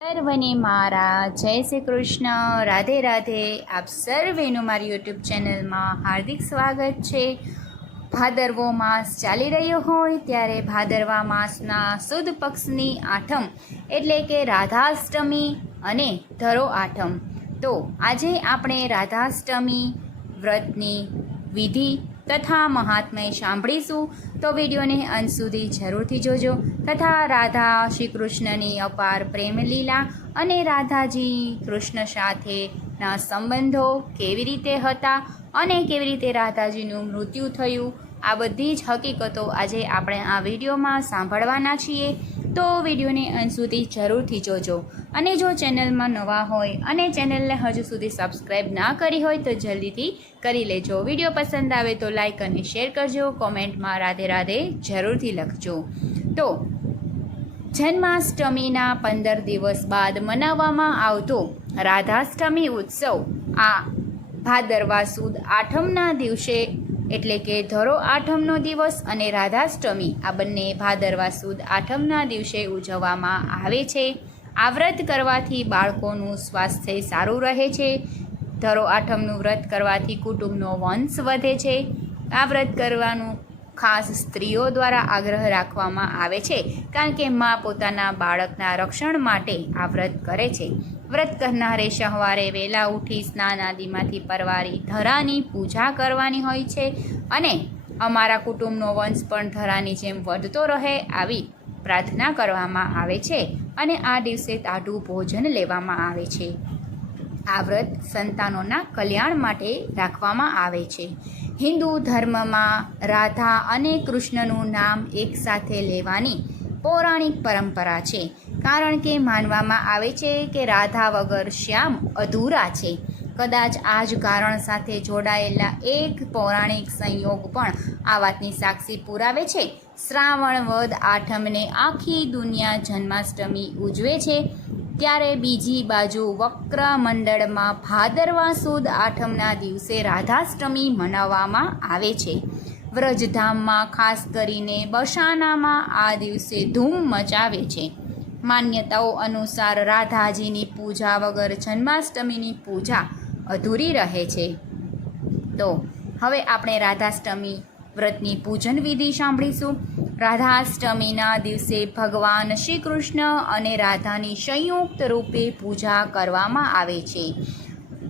સર્વને મારા, જય શ્રી કૃષ્ણ, રાધે રાધે. આપ સર્વેનું મારી યુટ્યુબ ચેનલમાં હાર્દિક સ્વાગત છે. ભાદરવો માસ ચાલી રહ્યો હોય ત્યારે ભાદરવા માસના સુદ પક્ષની આઠમ એટલે કે રાધાષ્ટમી અને ધરો આઠમ. તો આજે આપણે રાધાષ્ટમી વ્રતની વિધિ તથા મહાત્મય સાંભળીશું. તો વિડીયોને અંત સુધી જરૂરથી જોજો. તથા રાધા શ્રી કૃષ્ણની અપાર પ્રેમ લીલા અને રાધાજી કૃષ્ણ સાથેના સંબંધો કેવી રીતે હતા અને કેવી રીતે રાધાજીનું મૃત્યુ થયું, આ બધી જ હકીકતો આજે આપણે આ વિડીયોમાં સાંભળવાના છીએ. તો વિડીયોને અંત સુધી જરૂરથી જોજો. અને જો ચેનલમાં નવા હોય અને ચેનલને હજુ સુધી સબસ્ક્રાઈબ ના કરી હોય તો જલ્દીથી કરી લેજો. વીડિયો પસંદ આવે તો લાઇક અને શેર કરજો. કોમેન્ટમાં રાધે રાધે જરૂરથી લખજો. તો, જન્માષ્ટમીના પંદર દિવસ બાદ મનાવવામાં આવતો રાધાષ્ટમી ઉત્સવ આ ભાદરવા સુદ આઠમના દિવસે એટલે કે ધરો આઠમનો દિવસ અને રાધાષ્ટમી, આ બંને ભાદરવા સુદ આઠમના દિવસે ઉજવવામાં આવે છે. આ વ્રત કરવાથી બાળકોનું સ્વાસ્થ્ય સારું રહે છે. ધરો આઠમનું વ્રત કરવાથી કુટુંબનો વંશ વધે છે. આ વ્રત કરવાનું ખાસ સ્ત્રીઓ દ્વારા આગ્રહ રાખવામાં આવે છે, કારણ કે મા પોતાના બાળકના રક્ષણ માટે આ વ્રત કરે છે. વ્રત કરનારે સવારે વહેલા ઉઠી સ્નાન આદિમાંથી પરવારી ધરાની પૂજા કરવાની હોય છે અને અમારા કુટુંબનો વંશ પણ ધરાની જેમ વધતો રહે આવી પ્રાર્થના કરવામાં આવે છે અને આ દિવસે તાઢું ભોજન લેવામાં આવે છે. આ વ્રત સંતાનોના કલ્યાણ માટે રાખવામાં આવે છે. હિન્દુ ધર્મમાં રાધા અને કૃષ્ણનું નામ એકસાથે લેવાની પૌરાણિક પરંપરા છે. કારણ કે માનવામાં આવે છે કે રાધા વગર શ્યામ અધૂરા છે. કદાચ આ જ કારણ સાથે જોડાયેલા એક પૌરાણિક સંયોગ પણ આ વાતની સાક્ષી પુરાવે છે. શ્રાવણ વદ આઠમને આખી દુનિયા જન્માષ્ટમી ઉજવે છે. ત્યારે બીજી બાજુ વક્ર મંડળમાં ભાદરવા સુદ આઠમના દિવસે રાધાષ્ટમી મનાવવામાં આવે છે. વ્રજધામમાં ખાસ કરીને બસાનામાં આ દિવસે ધૂમ મચાવે છે. માન્યતાઓ અનુસાર રાધાજીની પૂજા વગર જન્માષ્ટમીની પૂજા અધૂરી રહે છે. તો હવે આપણે રાધાષ્ટમી વ્રતની પૂજન વિધિ સાંભળીશું. રાધાષ્ટમીના દિવસે ભગવાન શ્રી કૃષ્ણ અને રાધાની સંયુક્ત રૂપે પૂજા કરવામાં આવે છે.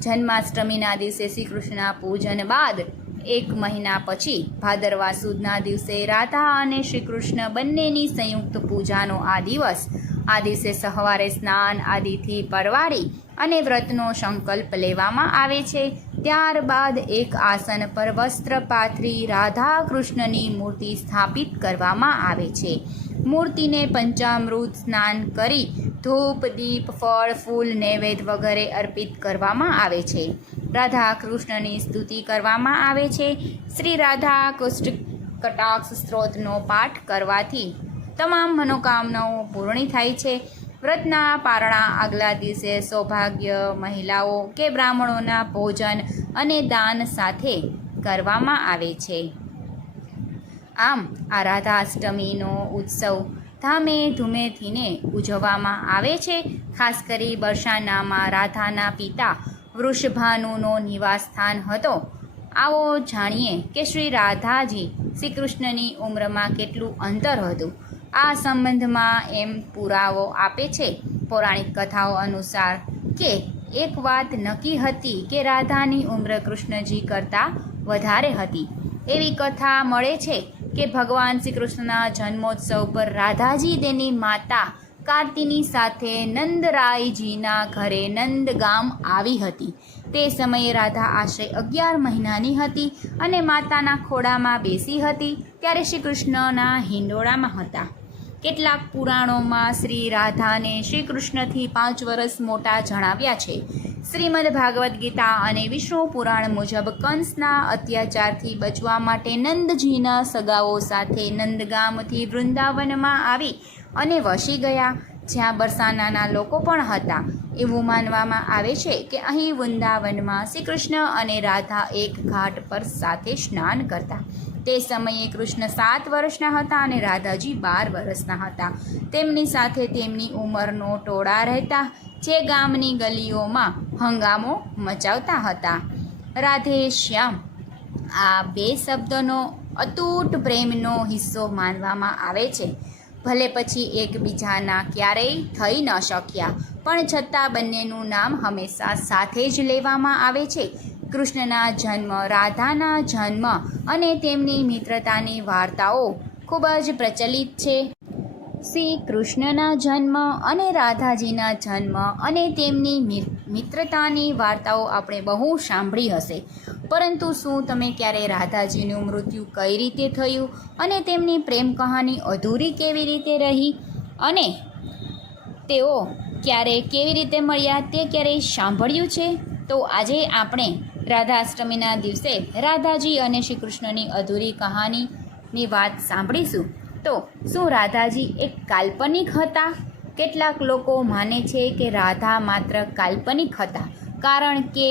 જન્માષ્ટમીના દિવસે શ્રી કૃષ્ણના પૂજન બાદ એક મહિના પછી ભાદરવા સુદના દિવસે રાધા અને શ્રી કૃષ્ણ બંનેની સંયુક્ત પૂજાનો આ દિવસ આ દિવસે સવારે સ્નાન આદિથી પરવારી અને વ્રતનો સંકલ્પ લેવામાં આવે છે. ત્યારબાદ એક આસન પર વસ્ત્ર પાથરી રાધા કૃષ્ણની મૂર્તિ સ્થાપિત કરવામાં આવે છે. મૂર્તિને પંચામૃત સ્નાન કરી ધૂપ, દીપ, ફળ, ફૂલ નૈવેદ વગેરે અર્પિત કરવામાં આવે છે. રાધા કૃષ્ણની સ્તુતિ કરવામાં આવે છે. શ્રી રાધા કૃષ્ણ કટાક્ષ સ્ત્રોતનો પાઠ કરવાથી તમામ મનોકામનાઓ પૂર્ણ થાય છે. વ્રતના પારણા આગલા દિવસે સૌભાગ્ય મહિલાઓ કે બ્રાહ્મણોના ભોજન અને દાન સાથે કરવામાં આવે છે. આમ આ રાધાષ્ટમીનો ઉત્સવ ધામે ધૂમેથીને ઉજવવામાં આવે છે. ખાસ કરી બરસાનામાં રાધાના પિતા વૃષભાનુનો નિવાસસ્થાન હતો. આવો જાણીએ કે શ્રી રાધાજી શ્રી કૃષ્ણની ઉંમરમાં કેટલું અંતર હતું. આ સંબંધમાં એમ પુરાવો આપે છે. પૌરાણિક કથાઓ અનુસાર કે એક વાત નક્કી હતી કે રાધાની ઉમ્ર કૃષ્ણજી કરતાં વધારે હતી. એવી કથા મળે છે કે ભગવાન શ્રી કૃષ્ણના જન્મોત્સવ પર રાધાજી તેની માતા કાર્તિની સાથે નંદરાયજીના ઘરે નંદગામ આવી હતી. તે સમયે રાધા આશરે અગિયાર મહિનાની હતી અને માતાના ખોડામાં બેસી હતી ત્યારે શ્રી કૃષ્ણના હિંડોળામાં હતા. કેટલાક પુરાણોમાં શ્રી રાધાને શ્રી કૃષ્ણથી પાંચ વર્ષ મોટા જણાવ્યા છે. શ્રીમદ ભાગવદ્ ગીતા અને વિષ્ણુ પુરાણ મુજબ કંસના અત્યાચારથી બચવા માટે નંદજીના સગાઓ સાથે નંદગામથી વૃંદાવનમાં આવી અને વસી ગયા, જ્યાં બરસાનાના લોકો પણ હતા. એવું માનવામાં આવે છે કે અહીં વૃંદાવનમાં શ્રી કૃષ્ણ અને રાધા એક ઘાટ પર સાથે સ્નાન કરતા. તે સમયે કૃષ્ણ સાત વર્ષના હતા અને રાધાજી બાર વર્ષના હતા. તેમની સાથે તેમની ઉંમરનો ટોળા રહેતા, જે ગામની ગલીઓમાં હંગામો મચાવતા હતા. રાધે શ્યામ, આ બે શબ્દનો અતૂટ પ્રેમનો હિસ્સો માનવામાં આવે છે. ભલે પછી એકબીજાના ક્યારેય થઈ ન શક્યા, પણ છતાં બંનેનું નામ હંમેશા સાથે જ લેવામાં આવે છે. કૃષ્ણના જન્મ, રાધાના જન્મ અને તેમની મિત્રતાની વાર્તાઓ ખૂબ જ પ્રચલિત છે. શ્રી કૃષ્ણના જન્મ અને રાધાજીના જન્મ અને તેમની મિત્રતાની વાર્તાઓ આપણે બહુ સાંભળી હશે. પરંતુ શું તમે ક્યારે રાધાજીનું મૃત્યુ કઈ રીતે થયું અને તેમની પ્રેમ કહાની અધૂરી કેવી રીતે રહી અને તેઓ ક્યારે કેવી રીતે મળ્યા તે ક્યારેય સાંભળ્યું છે? તો આજે આપણે રાધાષ્ટમીના દિવસે રાધાજી અને શ્રી કૃષ્ણની અધૂરી કહાનીની વાત સાંભળીશું. તો શું રાધાજી એક કાલ્પનિક હતા? કેટલાક લોકો માને છે કે રાધા માત્ર કાલ્પનિક હતા. કારણ કે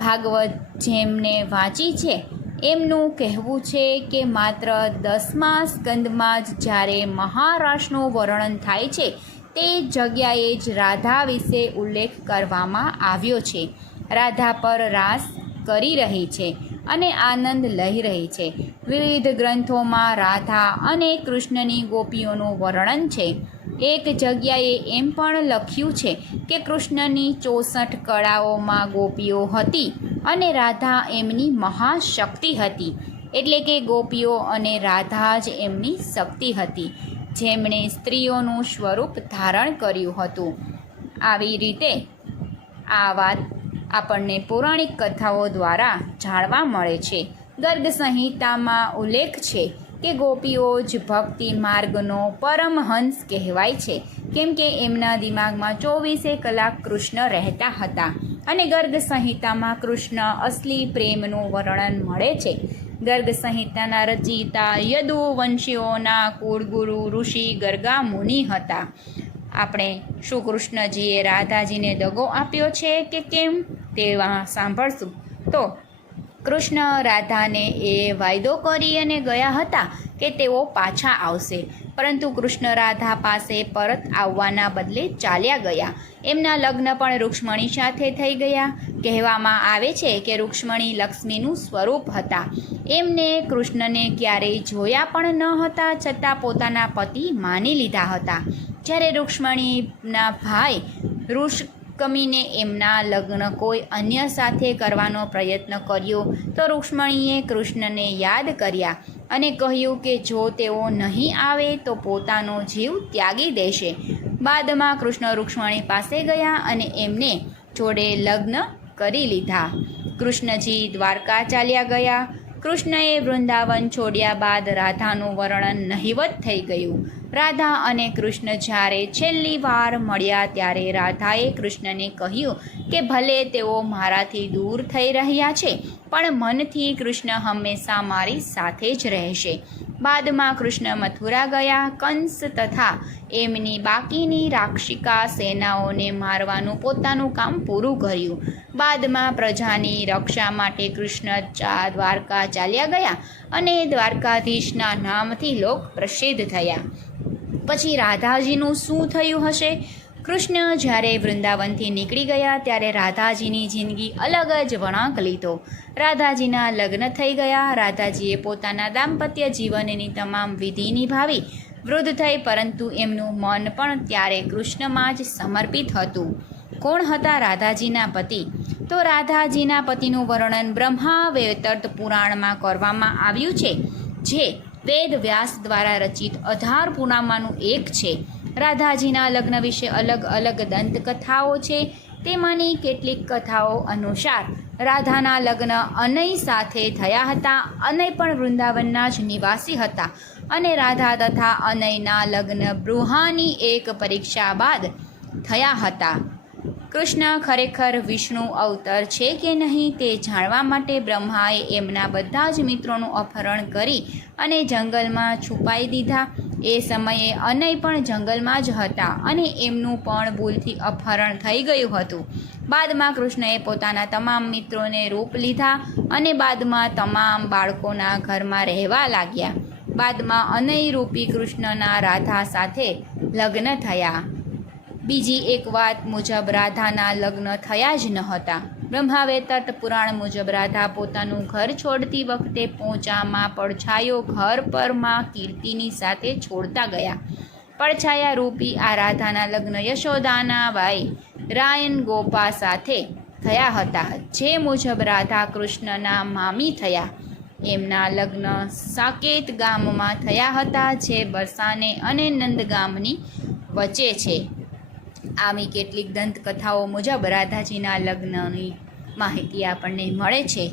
ભાગવત જેમને વાંચી છે, એમનું કહેવું છે કે માત્ર દસમા સ્કંદમાં જ જ્યારે મહારાષ્ટ્રનું વર્ણન થાય છે, તે જગ્યાએ જ રાધા વિશે ઉલ્લેખ કરવામાં આવ્યો છે. રાધા પર રાસ કરી રહી છે અને આનંદ લઈ રહી છે. વિવિધ ગ્રંથોમાં રાધા અને કૃષ્ણની ગોપીઓનું વર્ણન છે. એક જગ્યાએ એમ પણ લખ્યું છે કે કૃષ્ણની ચોસઠ કળાઓમાં ગોપીઓ હતી અને રાધા એમની મહાશક્તિ હતી. એટલે કે ગોપીઓ અને રાધા જ એમની શક્તિ હતી. જેમણે સ્ત્રીઓનું સ્વરૂપ ધારણ કર્યું હતું. આવી રીતે આ વાત આપણને પૌરાણિક કથાઓ દ્વારા જાણવા મળે છે. ગર્ગ સંહિતામાં ઉલ્લેખ છે કે ગોપીઓ જ ભક્તિ માર્ગનો પરમહંસ કહેવાય છે. કેમ કે એમના દિમાગમાં ચોવીસે કલાક કૃષ્ણ રહેતા હતા અને ગર્ગ સંહિતામાં કૃષ્ણ અસલી પ્રેમનું વર્ણન મળે છે. ગર્ગ સંહિતાના રચયિતા યદુવંશીઓના કુળગુરુ ઋષિ ગર્ગા મુનિ હતા. આપણે શું કૃષ્ણજીએ રાધાજીને દગો આપ્યો છે કે કેમ? તે સાંભળશું. તો કૃષ્ણ રાધાને એ વાયદો કરી અને ગયા હતા કે તેઓ પાછા આવશે. પરંતુ કૃષ્ણ રાધા પાસે પરત આવવાના બદલે ચાલ્યા ગયા. એમના લગ્ન પણ રૂક્ષ્મણી સાથે થઈ ગયા. કહેવામાં આવે છે કે રૂક્ષ્મણી લક્ષ્મીનું સ્વરૂપ હતા. એમને કૃષ્ણને ક્યારેય જોયા પણ ન હતા છતાં પોતાના પતિ માની લીધા હતા. જ્યારે રૂક્ષ્મણીના ભાઈ ઋષકમીને એમના લગ્ન કોઈ અન્ય સાથે કરવાનો પ્રયત્ન કર્યો તો રૂક્ષ્મણીએ કૃષ્ણને યાદ કર્યા અને કહ્યું કે જો તેઓ નહીં આવે તો પોતાનો જીવ ત્યાગી દેશે. બાદમાં કૃષ્ણ રૂક્ષ્મણી પાસે ગયા અને એમને જોડે લગ્ન કરી લીધા. કૃષ્ણજી દ્વારકા ચાલ્યા ગયા. કૃષ્ણએ વૃંદાવન છોડ્યા બાદ રાધાનું વર્ણન નહિવત થઈ ગયું. રાધા અને કૃષ્ણ જ્યારે છેલ્લી વાર મળ્યા ત્યારે રાધાએ કૃષ્ણને કહ્યું કે ભલે તેઓ મારાથી દૂર થઈ રહ્યા છે, પણ મનથી કૃષ્ણ હંમેશા મારી સાથે જ રહેશે. બાદમાં કૃષ્ણ મથુરા ગયા, કંસ તથા એમની બાકીની રાક્ષિકા સેનાઓને મારવાનું પોતાનું કામ પૂરું કર્યું. બાદમાં પ્રજાની રક્ષા માટે કૃષ્ણ ચા દ્વારકા ચાલ્યા ગયા અને દ્વારકાધીશના નામથી લોક પ્રસિદ્ધ થયા. પછી રાધાજીનું શું થયું હશે? કૃષ્ણ જ્યારે વૃંદાવનથી નીકળી ગયા ત્યારે રાધાજીની જિંદગી અલગ જ વળાંક લીધો. રાધાજીના લગ્ન થઈ ગયા. રાધાજીએ પોતાના દાંપત્ય જીવનની તમામ વિધિ નિભાવી, વૃદ્ધ થઈ, પરંતુ એમનું મન પણ ત્યારે કૃષ્ણમાં જ સમર્પિત હતું. કોણ હતા રાધાજીના પતિ? તો રાધાજીના પતિનું વર્ણન બ્રહ્મા વેતર્ત પુરાણમાં કરવામાં આવ્યું છે, જે વેદ વ્યાસ દ્વારા રચિત અઢાર પુરાણમાંનું એક છે. રાધાજીના લગ્ન વિશે અલગ અલગ દંતકથાઓ છે. તેમાંની કેટલીક કથાઓ અનુસાર રાધાના લગ્ન અનય સાથે થયા હતા. અનય પણ વૃંદાવનના જ નિવાસી હતા અને રાધા તથા અનયના લગ્ન બૃહાની એક પરીક્ષા બાદ થયા હતા. કૃષ્ણ ખરેખર વિષ્ણુ અવતર છે કે નહીં તે જાણવા માટે બ્રહ્માએ એમના બધા જ મિત્રોનું અપહરણ કરી અને જંગલમાં છુપાઈ દીધા. એ સમયે અનય પણ જંગલમાં જ હતા અને એમનું પણ ભૂલથી અપહરણ થઈ ગયું હતું. બાદમાં કૃષ્ણએ પોતાના તમામ મિત્રોને રૂપ લીધા અને બાદમાં તમામ બાળકોના ઘરમાં રહેવા લાગ્યા. બાદમાં અનય રૂપી કૃષ્ણના રાધા સાથે લગ્ન થયા. બીજી એક વાત મુજબ રાધાના લગ્ન થયા જ ન હતા બ્રહ્માવે તટ પુરાણ મુજબ રાધા પોતાનું ઘર છોડતી વખતે પોંચામાં પડછાયો ઘર પરમાં કીર્તિની સાથે છોડતા ગયા. પડછાયા રૂપી આ રાધાના લગ્ન યશોદાના ભાઈ રાયન ગોપા સાથે થયા હતા, જે મુજબ રાધા કૃષ્ણના મામી થયા. એમના લગ્ન સાકેત ગામમાં થયા હતા, જે બરસાને અને નંદગામની વચ્ચે છે. આવી કેટલીક દંતકથાઓ મુજબ રાધાજીના લગ્નની માહિતી આપણને મળે છે.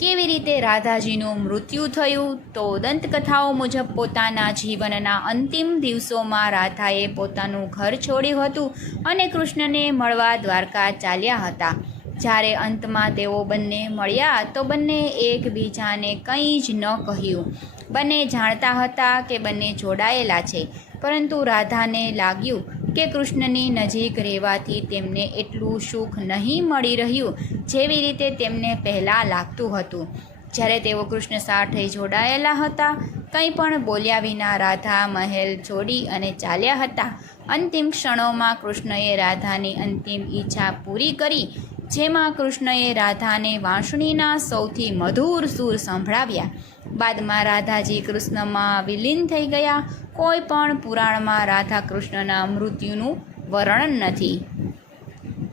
કેવી રીતે રાધાજીનું મૃત્યુ થયું? તો દંતકથાઓ મુજબ પોતાના જીવનના અંતિમ દિવસોમાં રાધાએ પોતાનું ઘર છોડ્યું હતું અને કૃષ્ણને મળવા દ્વારકા ચાલ્યા હતા. જ્યારે અંતમાં તેઓ બંને મળ્યા તો બંને એકબીજાને કંઈ જ ન કહ્યું. બંને જાણતા હતા કે બંને જોડાયેલા છે. પરંતુ રાધાને લાગ્યું કે કૃષ્ણની નજીક રહેવાથી તેમને એટલું સુખ નહીં મળી રહ્યું જેવી રીતે તેમને પહેલાં લાગતું હતું. જ્યારે તેઓ કૃષ્ણ સાથે જોડાયેલા હતા, કંઈ પણ બોલ્યા વિના રાધા મહેલ છોડી અને ચાલ્યા હતા. અંતિમ ક્ષણોમાં કૃષ્ણએ રાધાની અંતિમ ઈચ્છા પૂરી કરી, જેમાં કૃષ્ણએ રાધાને વાંસણીના સૌથી મધુર સૂર સંભળાવ્યા. બાદમાં રાધાજી કૃષ્ણમાં વિલીન થઈ ગયા. કોઈ પણ પુરાણમાં રાધા કૃષ્ણના મૃત્યુનું વર્ણન નથી.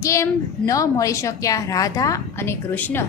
કેમ ન મળી શક્યા રાધા અને કૃષ્ણ?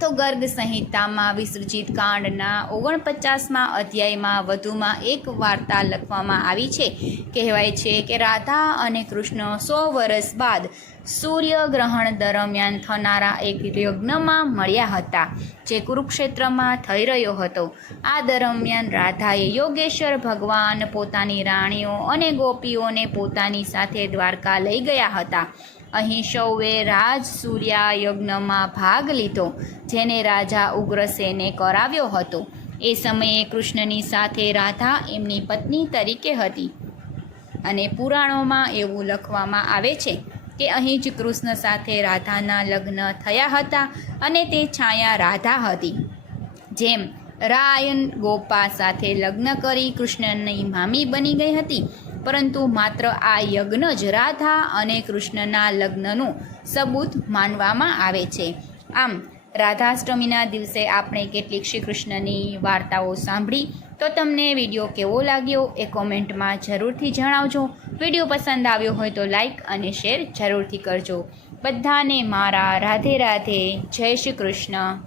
તો ગર્ગ સંહિતામાં વિસર્જિત કાંડના ઓગણપચાસમાં અધ્યાયમાં વધુમાં એક વાર્તા લખવામાં આવી છે. કહેવાય છે કે રાધા અને કૃષ્ણ સો વર્ષ બાદ સૂર્યગ્રહણ દરમિયાન થનારા એક યજ્ઞમાં મળ્યા હતા, જે કુરુક્ષેત્રમાં થઈ રહ્યો હતો. આ દરમિયાન રાધાએ યોગેશ્વર ભગવાન, પોતાની રાણીઓ અને ગોપીઓને પોતાની સાથે દ્વારકા લઈ ગયા હતા. અહીં સૌએ રાજ સૂર્યા યજ્ઞમાં ભાગ લીધો, જેને રાજા ઉગ્રસેને કરાવ્યો હતો. એ સમયે કૃષ્ણની સાથે રાધા એમની પત્ની તરીકે હતી. અને પુરાણોમાં એવું લખવામાં આવે છે કે અહીં જ કૃષ્ણ સાથે રાધાના લગ્ન થયા હતા અને તે છાયા રાધા હતી. જેમ રાયન ગોપા સાથે લગ્ન કરી કૃષ્ણની મામી બની ગઈ હતી, પરંતુ માત્ર આ યજ્ઞ જ રાધા અને કૃષ્ણના લગ્નનું સબૂત માનવામાં આવે છે. આમ, રાધાષ્ટમીના દિવસે આપણે કેટલીક શ્રી કૃષ્ણની વાર્તાઓ સાંભળી તો તમને વીડિયો કેવો લાગ્યો એ કોમેન્ટમાં જરૂરથી જણાવજો. વીડિયો પસંદ આવ્યો હોય તો લાઈક અને શેર જરૂરથી કરજો. બધાને મારા રાધે રાધે જય શ્રી કૃષ્ણ.